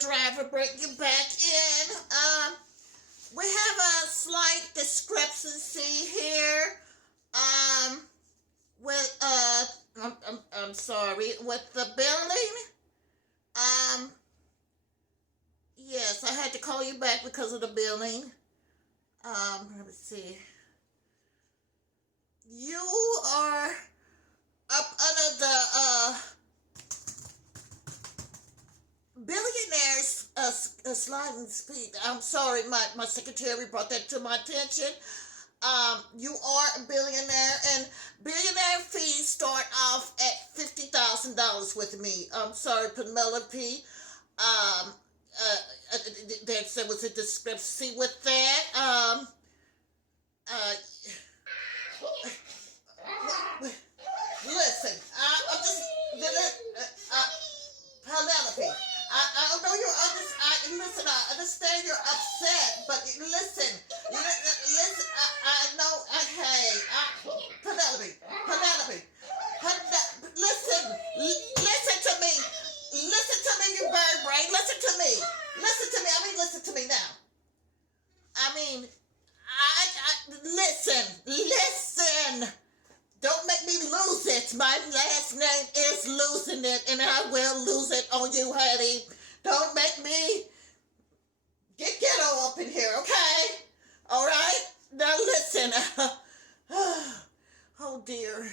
driver, bring you back in. We have a slight discrepancy here. With I'm sorry, with the billing. Yes, I had to call you back because of the billing. Let me see. You are up under the billionaires sliding speed. I'm sorry, my secretary brought that to my attention. You are a billionaire, and billionaire fees start off at $50,000 with me. I'm sorry, Penelope. There was a discrepancy with that. Listen, I'm just Penelope. I know you're listen, I understand you're upset, but listen, I know, Penelope, listen to me, you bird brain, listen to me, listen to me now. Listen. Don't make me lose it. My last name is losing it, and I will lose it on you, honey. Don't make me get ghetto up in here, okay? All right? Now listen. Oh dear.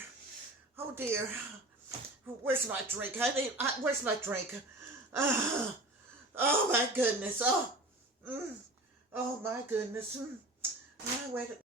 Where's my drink? Where's my drink? Oh my goodness. Oh my goodness. Wait.